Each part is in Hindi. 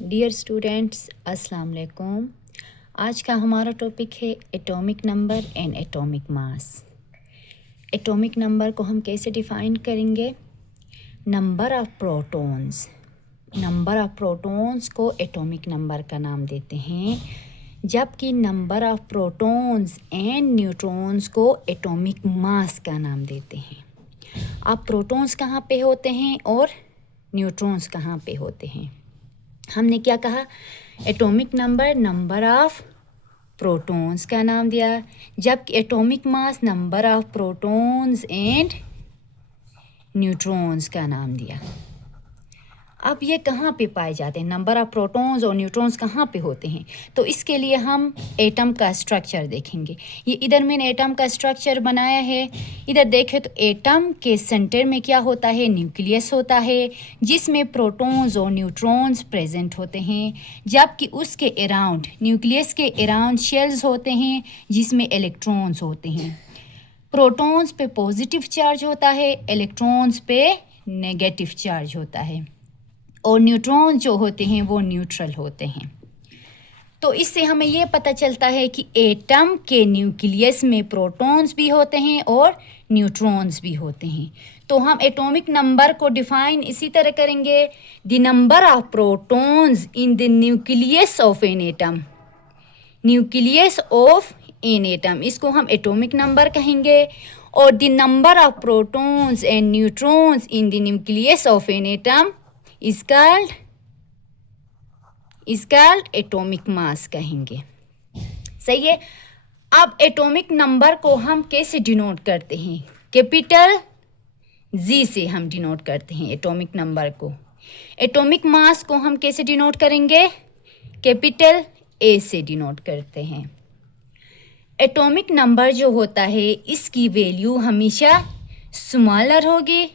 डियर स्टूडेंट्स, अस्सलाम वालेकुम। आज का हमारा टॉपिक है atomic number and atomic mass. Atomic number को हम कैसे डिफ़ाइन करेंगे? नंबर ऑफ़ प्रोटॉन्स को एटॉमिक नंबर का नाम देते हैं, जबकि number of protons and neutrons को एटॉमिक मास का नाम देते हैं। अब प्रोटॉन्स कहाँ पे होते हैं और न्यूट्रॉन्स कहाँ पे होते हैं? हमने क्या कहा? एटॉमिक नंबर ऑफ़ प्रोटॉन्स का नाम दिया, जबकि atomic mass number of protons and neutrons का नाम दिया। अब ये कहाँ पे पाए जाते हैं? नंबर ऑफ़ प्रोटॉन्स और न्यूट्रॉन्स कहाँ पे होते हैं? तो इसके लिए हम एटम का स्ट्रक्चर देखेंगे। ये इधर मैंने एटम का स्ट्रक्चर बनाया है। इधर देखें तो एटम के सेंटर में क्या होता है? न्यूक्लियस होता है, जिसमें प्रोटॉन्स और न्यूट्रॉन्स प्रेजेंट होते हैं, जबकि उसके अराउंड, न्यूक्लियस के अराउंड शेल्स होते हैं जिसमें इलेक्ट्रॉन्स होते हैं। प्रोटॉन्स पे पॉजिटिव चार्ज होता है, इलेक्ट्रॉन्स पे नेगेटिव चार्ज होता है, और न्यूट्रॉन जो होते हैं वो न्यूट्रल होते हैं। तो इससे हमें ये पता चलता है कि एटम के न्यूक्लियस में प्रोटॉन्स भी होते हैं और न्यूट्रॉन्स भी होते हैं। तो हम एटॉमिक नंबर को डिफाइन इसी तरह करेंगे, the number of protons in the nucleus of an atom. Nucleus of an atom, इसको हम एटॉमिक नंबर कहेंगे। और the number of protons and neutrons in the nucleus of an atom is called atomic mass कहेंगे। सही है। अब एटॉमिक नंबर को हम कैसे डिनोट करते हैं? कैपिटल जी से हम डिनोट करते हैं एटॉमिक नंबर को। एटॉमिक मास को हम कैसे डिनोट करेंगे? कैपिटल ए से डिनोट करते हैं। एटॉमिक नंबर जो होता है इसकी वैल्यू हमेशा स्मॉलर होगी,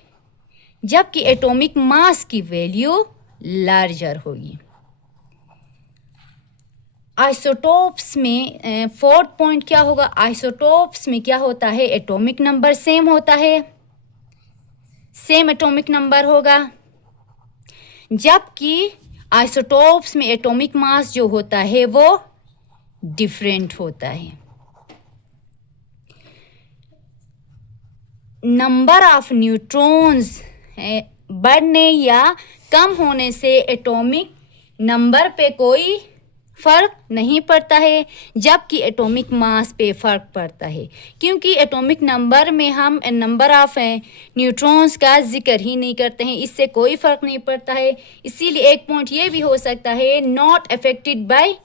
जबकि एटॉमिक मास की वैल्यू लार्जर होगी। आइसोटोप्स में फोर्थ पॉइंट क्या होगा? आइसोटोप्स में क्या होता है? एटॉमिक नंबर सेम होता है, सेम एटॉमिक नंबर होगा, जबकि आइसोटोप्स में एटॉमिक मास जो होता है वो डिफरेंट होता है। नंबर ऑफ न्यूट्रॉन्स बढ़ने या कम होने से एटॉमिक नंबर पे कोई फ़र्क नहीं पड़ता है, जबकि एटॉमिक मास पे फ़र्क पड़ता है, क्योंकि एटॉमिक नंबर में हम नंबर ऑफ़ न्यूट्रॉन्स का जिक्र ही नहीं करते हैं, इससे कोई फ़र्क नहीं पड़ता है। इसीलिए एक पॉइंट ये भी हो सकता है, not affected by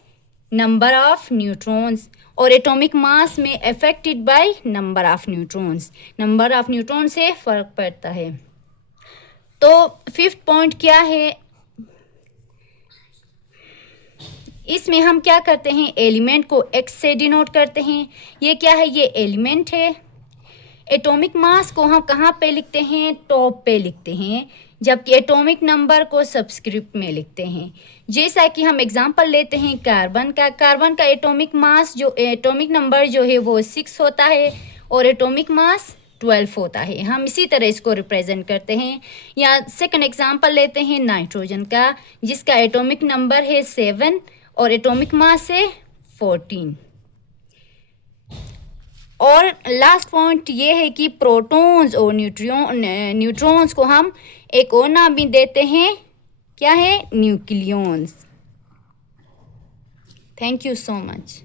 number of neutrons, और एटॉमिक मास में affected by number of neutrons. Number of neutron से फ़र्क पड़ता है। तो फिफ्थ पॉइंट क्या है? इसमें हम क्या करते हैं? एलिमेंट को एक्स से डिनोट करते हैं। ये क्या है? ये एलिमेंट है। एटॉमिक मास को हम कहाँ पे लिखते हैं? टॉप पे लिखते हैं, जबकि एटॉमिक नंबर को सबस्क्रिप्ट में लिखते हैं। जैसा कि हम एग्जांपल लेते हैं कार्बन का। कार्बन का एटॉमिक मास जो एटॉमिक नंबर जो है वो 6 होता है और एटॉमिक मास 12 होता है। हम इसी तरह इसको रिप्रेजेंट करते हैं। या सेकंड एग्जांपल लेते हैं नाइट्रोजन का, जिसका एटॉमिक नंबर है 7 और एटॉमिक मास है 14। और लास्ट पॉइंट ये है कि प्रोटॉन्स और न्यूट्रॉन्स को हम एक और नाम भी देते हैं, क्या है? Nucleons. Thank you so much.